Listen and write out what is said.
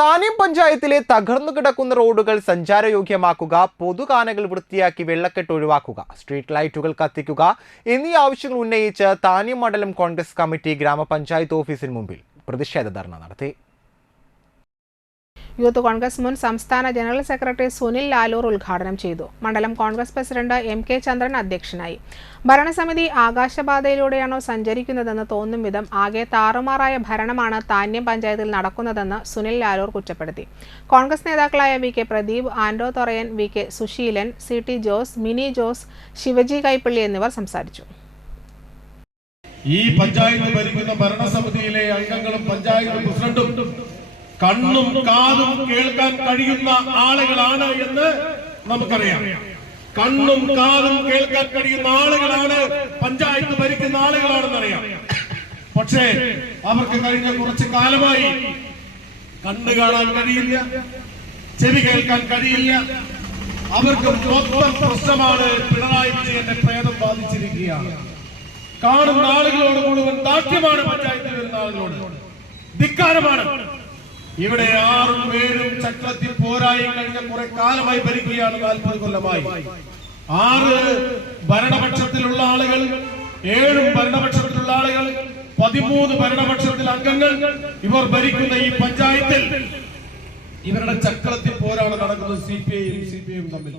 താന്യം പഞ്ചായത്തിലെ തകർന്നു കിടക്കുന്ന റോഡുകൾ സഞ്ചാരയോഗ്യമാക്കുക, പൊതുകാനകൾ വൃത്തിയാക്കി വെള്ളക്കെട്ട് ഒഴിവാക്കുക, സ്ട്രീറ്റ് ലൈറ്റുകൾ കത്തിക്കുക എന്നീ ആവശ്യങ്ങൾ ഉന്നയിച്ച് താന്യം മണ്ഡലം കോൺഗ്രസ് കമ്മിറ്റി ഗ്രാമപഞ്ചായത്ത് ഓഫീസിന് മുമ്പിൽ പ്രതിഷേധ ധർണ നടത്തി. യൂത്ത് കോൺഗ്രസ് മുൻ സംസ്ഥാന ജനറൽ സെക്രട്ടറി സുനിൽ ലാലൂർ ഉദ്ഘാടനം ചെയ്തു. മണ്ഡലം കോൺഗ്രസ് പ്രസിഡന്റ് MK ചന്ദ്രൻ അധ്യക്ഷനായി. ഭരണസമിതി ആകാശപാതയിലൂടെയാണോ സഞ്ചരിക്കുന്നതെന്ന് തോന്നും വിധം ആകെ താറുമാറായ ഭരണമാണ് താന്യം പഞ്ചായത്തിൽ നടക്കുന്നതെന്ന് സുനിൽ ലാലൂർ കുറ്റപ്പെടുത്തി. കോൺഗ്രസ് നേതാക്കളായ VK Pradeep, Anto Thorayan, VK Susheelan, CT Jose, Mini Jose, Shivaji Kaipally എന്നിവർ സംസാരിച്ചു. ഈ പഞ്ചായത്ത് ഭരിക്കുന്ന ഭരണസമിതിയിലെ അംഗങ്ങളും പഞ്ചായത്ത് പ്രസിഡന്റും കണ്ണും കാതും കേൾക്കാൻ കഴിയുന്ന ആളുകളാണ് എന്ന് നമുക്കറിയാം. കണ്ണും കാതും കേൾക്കാൻ കഴിയുന്ന ആളുകളാണ് പഞ്ചായത്ത് ഭരിക്കുന്ന ആളുകളാണെന്നറിയാം. പക്ഷേ അവർക്ക് കഴിഞ്ഞ കുറച്ച് കാലമായി കണ്ണ് കാണാൻ കഴിയില്ല, ചെവി കേൾക്കാൻ കഴിയില്ല. അവർക്ക് മൊത്തം പ്രശ്നമാണ് പിണറായി വിജയന്റെ പ്രേതം ബാധിച്ചിരിക്കുകയാണ്. കാണുന്ന ആളുകളോട് മുഴുവൻ ദാക്ഷ്യമാണ്, പഞ്ചായത്തിൽ വരുന്ന ആളുകളോട് ധിക്കാരമാണ്. ഇവിടെ 6ഉം 7ഉം ചക്രത്തിൽ പോരായി കഴിഞ്ഞ കുറെ കാലമായി ഭരിക്കുകയാണ്. 40 കൊല്ലമായി 6 ഭരണപക്ഷത്തിലുള്ള ആളുകൾ, 7ഉം ഭരണപക്ഷത്തിലുള്ള ആളുകൾ, 13 ഭരണപക്ഷത്തിൽ അംഗങ്ങൾ. ഇവർ ഭരിക്കുന്ന ഈ പഞ്ചായത്തിൽ ഇവരുടെ ചക്രത്തിൽ പോരാണ് നടക്കുന്നത് CPI-യും CPI-യും തമ്മിൽ.